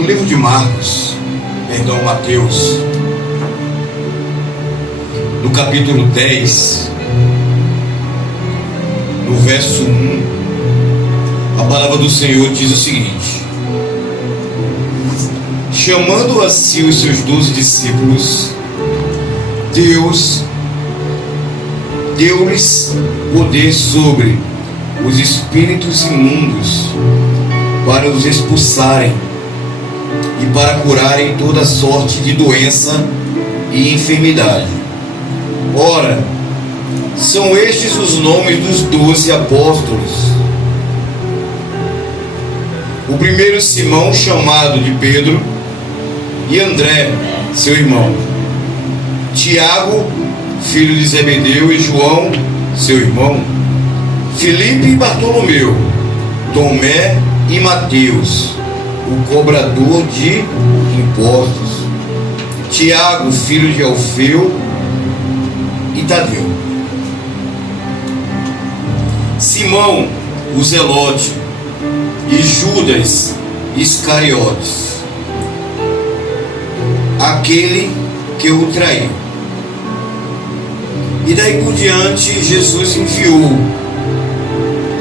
no livro de Mateus, no capítulo 10, no verso 1, a palavra do Senhor diz o seguinte: chamando a si os seus 12 discípulos, Deus deu-lhes poder sobre os espíritos imundos para os expulsarem e para curarem toda sorte de doença e enfermidade. Ora, são estes os nomes dos 12 apóstolos. O primeiro, Simão, chamado de Pedro, e André, seu irmão, Tiago, filho de Zebedeu, e João, seu irmão, Filipe e Bartolomeu, Tomé e Mateus, o cobrador de impostos, Tiago, filho de Alfeu, e Tadeu, Simão, o Zelote, e Judas Iscariotes, aquele que o traiu. E daí por diante Jesus enviou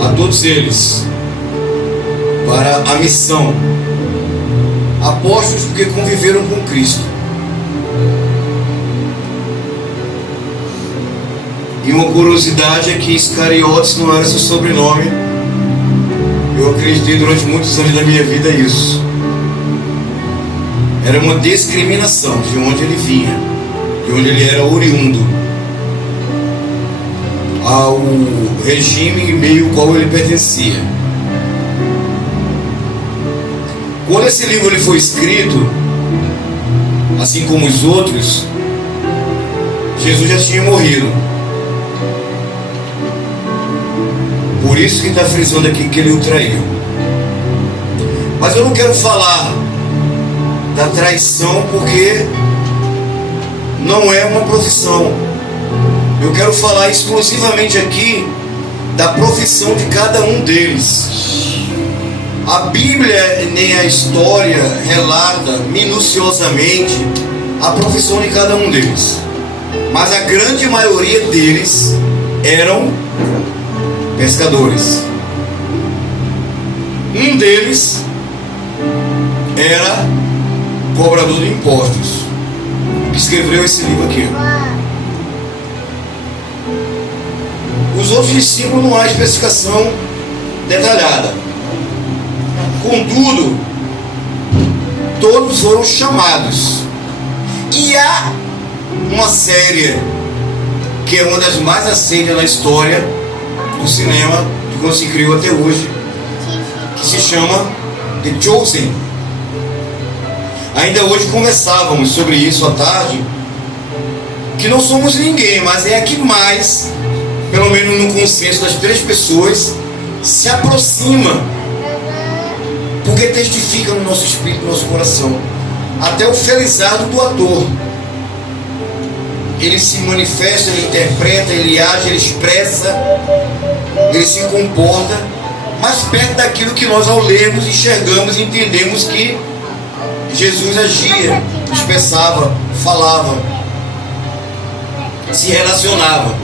a todos eles para a missão, apóstolos, porque conviveram com Cristo. E uma curiosidade é que Iscariotes não era seu sobrenome. Eu acreditei durante muitos anos da minha vida isso. Era uma discriminação de onde ele vinha, de onde ele era oriundo, ao regime em meio ao qual ele pertencia. Quando esse livro ele foi escrito, assim como os outros, Jesus já tinha morrido. Por isso que está frisando aqui que ele o traiu. Mas eu não quero falar da traição, porque não é uma profissão. Eu quero falar exclusivamente aqui da profissão de cada um deles. A Bíblia nem a história relata minuciosamente a profissão de cada um deles, mas a grande maioria deles eram pescadores. Um deles era cobrador de impostos, que escreveu esse livro aqui. Os outros discípulos não há especificação detalhada. Contudo, todos foram chamados. E há uma série que é uma das mais aceitas na história do cinema, de quando se criou até hoje, que se chama The Chosen. Ainda hoje conversávamos sobre isso à tarde, que não somos ninguém, mas é a que mais, pelo menos no consenso das 3 pessoas, se aproxima, porque testifica no nosso espírito, no nosso coração. Até o felizardo do ator, ele se manifesta, ele interpreta, ele age, ele expressa, ele se comporta mais perto daquilo que nós, ao lermos, enxergamos e entendemos que Jesus agia, expressava, falava, se relacionava.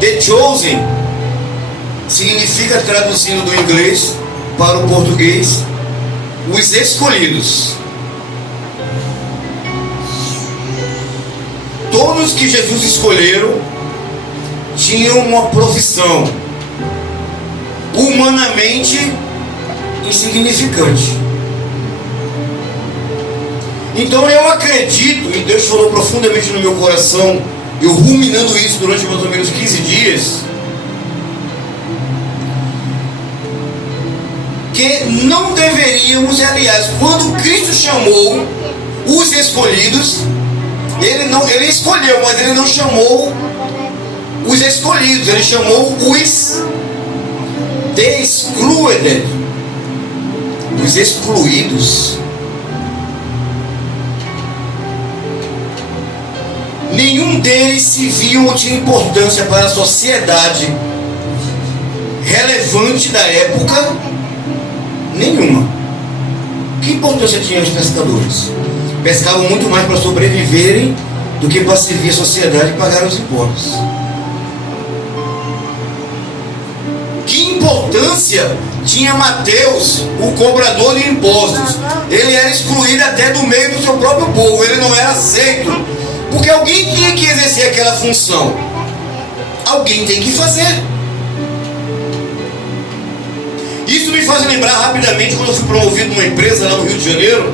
The Chosen significa, traduzindo do inglês para o português, os escolhidos. Todos que Jesus escolheram tinham uma profissão humanamente insignificante. Então eu acredito, e Deus falou profundamente no meu coração, eu ruminando isso durante mais ou menos 15 dias, que não deveríamos, aliás, quando Cristo chamou os escolhidos, ele escolheu, mas ele não chamou os escolhidos, ele chamou os the excluded, os excluídos. Nenhum deles se viam ou tinha importância para a sociedade relevante da época nenhuma. importância tinham os pescadores? Pescavam muito mais para sobreviverem do que para servir a sociedade e pagar os impostos. Que importância tinha Mateus, o cobrador de impostos? Ele era excluído até do meio do seu próprio povo, ele não era aceito, porque alguém tinha que exercer aquela função. Alguém tem que fazer. Isso me faz lembrar rapidamente quando eu fui promovido numa empresa lá no Rio de Janeiro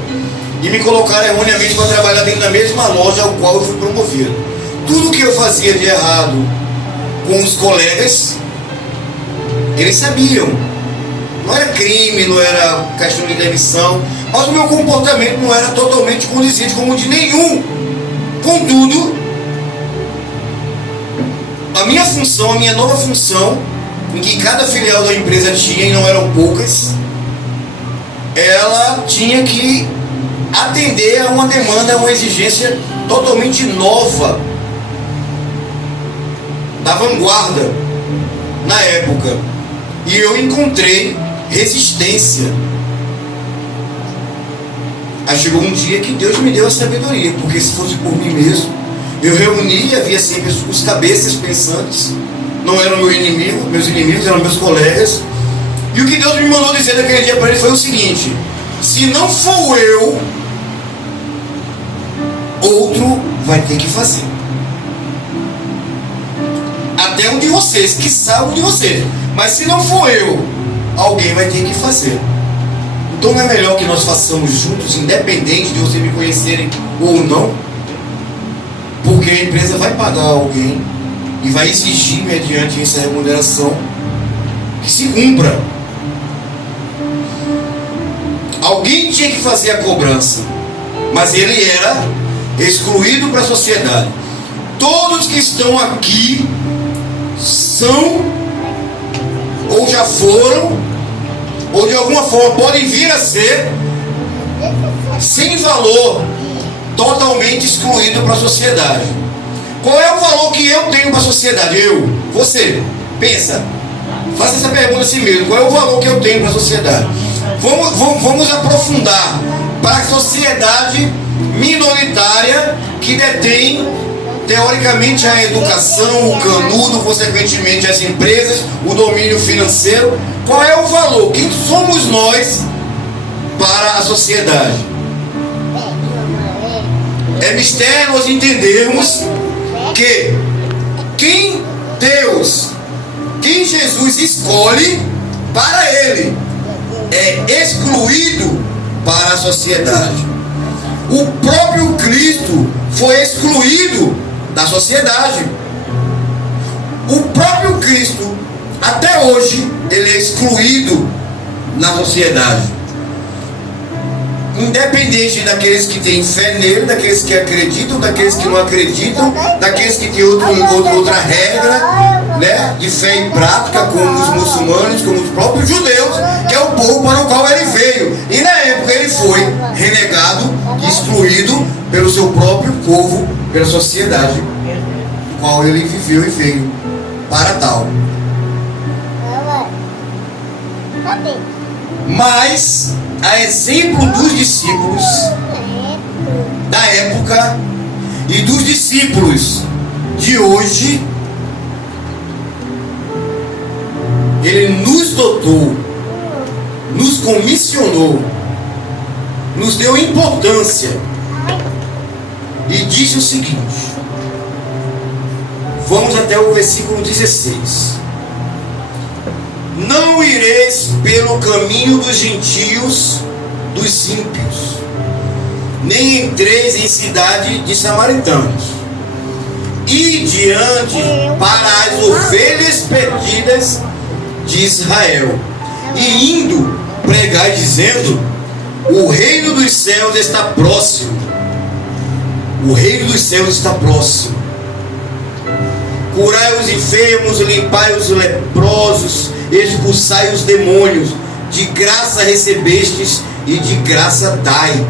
e me colocaram erroneamente para trabalhar dentro da mesma loja ao qual eu fui promovido. Tudo que eu fazia de errado com os colegas, eles sabiam. Não era crime, não era questão de demissão, mas o meu comportamento não era totalmente condizente como o de nenhum. Contudo, a minha função, a minha nova função, em que cada filial da empresa tinha, e não eram poucas, ela tinha que atender a uma demanda, a uma exigência totalmente nova, da vanguarda na época. E eu encontrei resistência. Aí chegou um dia que Deus me deu a sabedoria, porque se fosse por mim mesmo, eu reunia, havia sempre os cabeças pensantes, não eram meus inimigos eram meus colegas. E o que Deus me mandou dizer naquele dia para ele foi o seguinte: se não for eu, outro vai ter que fazer. Até um de vocês, quiçá um de vocês. Mas se não for eu, alguém vai ter que fazer. Então não é melhor que nós façamos juntos, independente de vocês me conhecerem ou não? Porque a empresa vai pagar alguém e vai exigir, mediante essa remuneração, que se cumpra. Alguém tinha que fazer a cobrança, mas ele era excluído para a sociedade. Todos que estão aqui são, ou já foram, ou de alguma forma podem vir a ser, sem valor, totalmente excluído para a sociedade. Qual é o valor que eu tenho para a sociedade? Eu, você, pensa, faça essa pergunta a si mesmo: qual é o valor que eu tenho para a sociedade? Vamos aprofundar para a sociedade minoritária que detém teoricamente a educação, o canudo, consequentemente as empresas, o domínio financeiro. Qual é o valor? Quem somos nós para a sociedade? É mistério nós entendermos que quem Deus, quem Jesus escolhe para Ele, é excluído para a sociedade. O próprio Cristo foi excluído da sociedade. O próprio Cristo, até hoje, ele é excluído na sociedade. Independente daqueles que têm fé nele, daqueles que acreditam, daqueles que não acreditam, daqueles que têm outra regra, né, de fé e prática, como os muçulmanos, como os próprios judeus, que é o povo para o qual ele veio. E na época ele foi renegado, excluído pelo seu próprio povo, pela sociedade, no qual ele viveu e veio para tal. Mas, a exemplo dos discípulos da época e dos discípulos de hoje, ele nos dotou, nos comissionou, nos deu importância e disse o seguinte. Vamos até o versículo 16. Não ireis pelo caminho dos gentios, dos ímpios, nem entreis em cidade de samaritanos. E diante para as ovelhas perdidas de Israel. E indo, pregai dizendo: o reino dos céus está próximo. O reino dos céus está próximo. Curai os enfermos, limpai os leprosos, expulsai os demônios. De graça recebestes e de graça dai.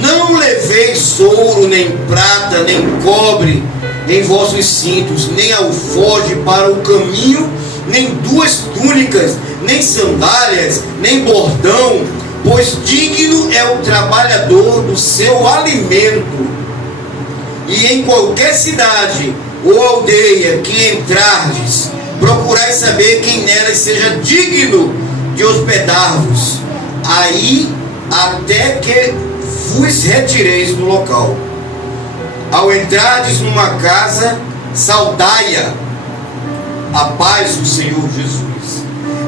Não leveis ouro, nem prata, nem cobre em vossos cintos, nem alforje para o caminho, nem duas túnicas, nem sandálias, nem bordão, pois digno é o trabalhador do seu alimento. E em qualquer cidade ou aldeia que entrardes, procurai saber quem nelas seja digno de hospedar-vos, aí até que vos retireis do local. Ao entrardes numa casa, saudai-a, a paz do Senhor Jesus.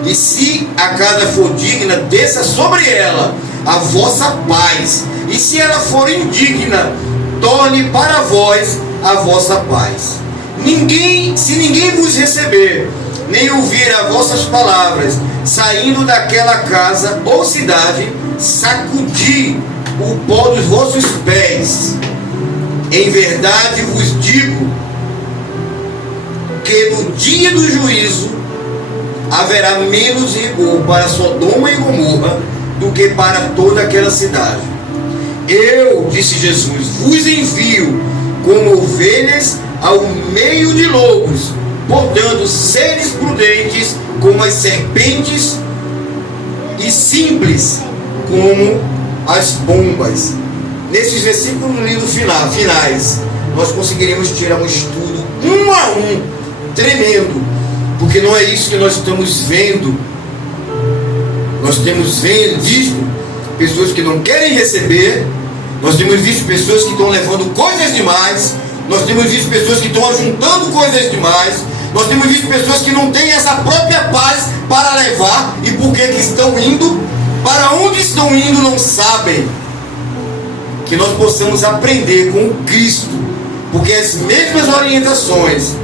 E se a casa for digna, desça sobre ela a vossa paz. E se ela for indigna, torne para vós a vossa paz. Se ninguém vos receber, nem ouvir as vossas palavras, saindo daquela casa ou cidade, sacudi o pó dos vossos pés. Em verdade vos digo que no dia do juízo haverá menos rigor para Sodoma e Gomorra do que para toda aquela cidade. Eu, disse Jesus, vos envio como ovelhas ao meio de lobos. Portanto, seres prudentes como as serpentes e simples como as pombas. Nesses versículos lidos finais, nós conseguiríamos tirar um estudo um a um, tremendo, porque não é isso que nós estamos vendo. Nós temos visto pessoas que não querem receber, nós temos visto pessoas que estão levando coisas demais, nós temos visto pessoas que estão ajuntando coisas demais, nós temos visto pessoas que não têm essa própria paz para levar, e por que estão indo, para onde estão indo não sabem. Que nós possamos aprender com Cristo, porque as mesmas orientações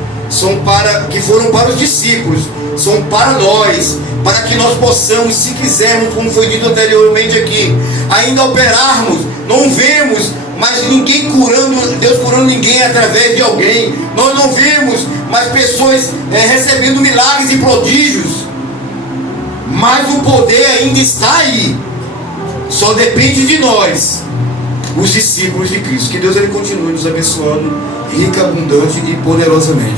que foram para os discípulos, são para nós, para que nós possamos, se quisermos, como foi dito anteriormente aqui, ainda operarmos. Não vemos mais ninguém curando, Deus curando ninguém através de alguém. Nós não vemos mais pessoas recebendo milagres e prodígios, mas o poder ainda está aí. Só depende de nós, os discípulos de Cristo. Que Deus ele continue nos abençoando rica, abundante e poderosamente.